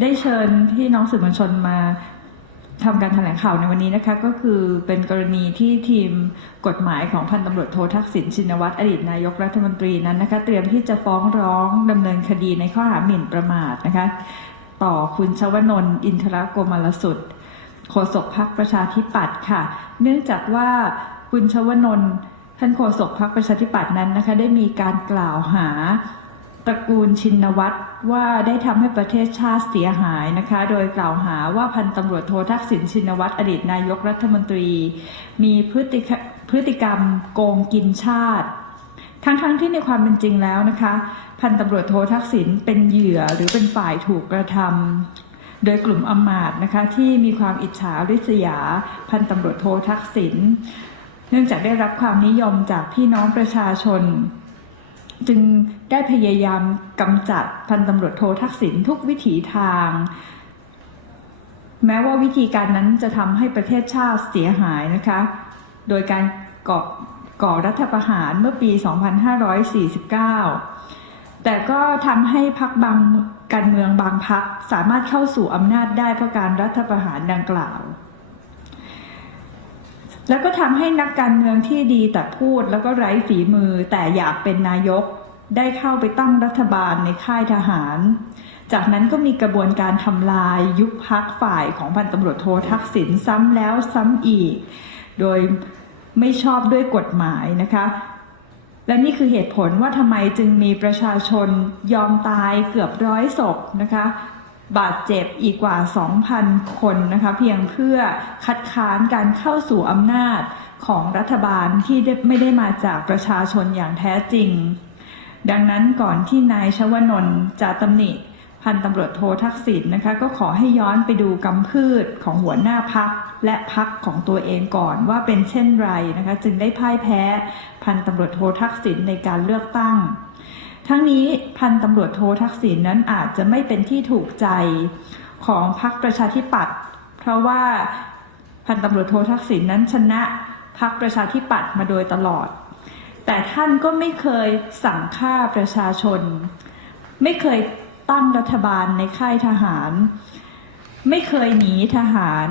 ได้เชิญที่น้องสื่อมวลชนมาทำการแถลงข่าวในวันนี้นะคะ ก็คือเป็นกรณีที่ทีมกฎหมายของพันตำรวจโททักษิณชินวัตรอดีตนายกรัฐมนตรีนั้นนะคะ เตรียมที่จะฟ้องร้องดำเนินคดีในข้อหาหมิ่นประมาทนะคะ ต่อคุณชวนนท์อินทรโกมลสุดโฆษกพักประชาธิปัตย์ค่ะ เนื่องจากว่าคุณชวนนท์ท่านโฆษกพักประชาธิปัตย์นั้นนะคะ ได้มีการกล่าวหา ตระกูลชินวัตรว่าได้ทำให้ประเทศชาติเสียหายนะคะ โดยกล่าวหาว่าพันตำรวจโททักษิณชินวัตรอดีตนายกรัฐมนตรี มีพฤติกพฤติกรรมโกงกินชาติ ทั้งๆทที่ในความเป็นจริงแล้วนะคะ พันตำรวจโททักษิณเป็นเหยื่อหรือเป็นฝ่ายถูกกระทำโดยกลุ่มอมาตย์นะคะที่มีความอิจฉาริษยา พันตำรวจโททักษิณเนื่องจากได้รับความนิยมจากพี่น้องประชาชน จึง ได้พยายามกำจัดพันตำรวจโททักษิณทุกวิถีทาง แม้ว่าวิธีการนั้นจะทำให้ประเทศชาติเสียหายนะคะ โดยการก่อก่อรัฐประหารเมื่อปี 2549 แต่ก็ทำให้พักบางการเมืองบางพักสามารถเข้าสู่อำนาจได้เพราะการรัฐประหารดังกล่าว แล้วก็ทำให้นักการเมืองที่ดีแต่พูดแล้วก็ไร้ฝีมือแต่อยากเป็นนายก ได้เข้าไปตั้งรัฐบาลในค่ายทหาร จากนั้นก็มีกระบวนการทำลายยุบพักฝ่ายของพันตำรวจโททักษิณซ้ำแล้วซ้ำอีก โดยไม่ชอบด้วยกฎหมายนะคะ และนี่คือเหตุผลว่าทำไมจึงมีประชาชนยอมตายเกือบร้อยศพนะคะ บาดเจ็บอีกกว่า 2,000 คนนะคะ เพียงเพื่อคัดค้านการเข้าสู่อำนาจของรัฐบาลที่ไม่ได้มาจากประชาชนอย่างแท้จริง ดังนั้นก่อนที่นายชวนนท์จะตำหนิพันตำรวจโททักษิณนะคะ ก็ขอให้ย้อนไปดูกำพืชของหัวหน้าพักและพักของตัวเองก่อนว่าเป็นเช่นไรนะคะ จึงได้พ่ายแพ้พันตำรวจโททักษิณในการเลือกตั้ง ทั้งนี้พันตำรวจโททักษิณนนั้นอาจจะไม่เป็นที่ถูกใจของพรรคประชาธิปัตย์เพราะว่าพันตำรวจโททักษิณนนั้นชนะพรรคประชาธิปัตย์มาโดยตลอด แต่ท่านก็ไม่เคยสั่งฆ่าประชาชน ไม่เคยตั้งรัฐบาลในค่ายทหาร ไม่เคยหนีทหาร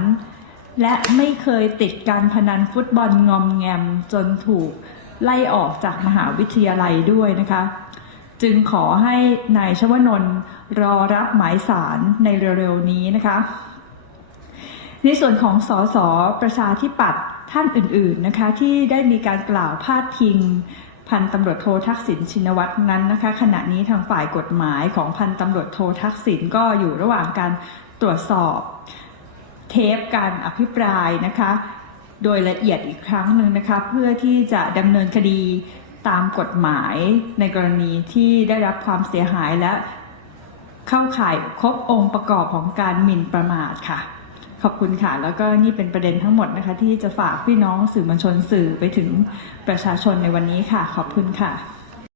และไม่เคยติดการพนันฟุตบอลงอมแงมจนถูกไล่ออกจากมหาวิทยาลัยด้วยนะคะ จึงขอให้นายชวนนรอรับหมายสารในเร็วๆนี้นะคะ ในส่วนของสสประชาธิปัตย์ ท่านอื่นๆนะคะที่ได้มีการกล่าวพาดพิง พันตำรวจโททักษิณชินวัตรนั้นนะคะ ขณะนี้ทางฝ่ายกฎหมายของพันตำรวจโททักษิณก็อยู่ระหว่างการตรวจสอบเทปการอภิปรายนะคะ โดยละเอียดอีกครั้งหนึ่งนะคะเพื่อที่จะดำเนินคดีตามกฎหมายในกรณีที่ได้รับความเสียหายและเข้าข่ายครบองค์ประกอบของการหมิ่นประมาทค่ะ ขอบคุณค่ะ แล้วก็นี่เป็นประเด็นทั้งหมดนะคะ ที่จะฝากพี่น้องสื่อมวลชนสื่อไปถึงประชาชนในวันนี้ค่ะ ขอบคุณค่ะ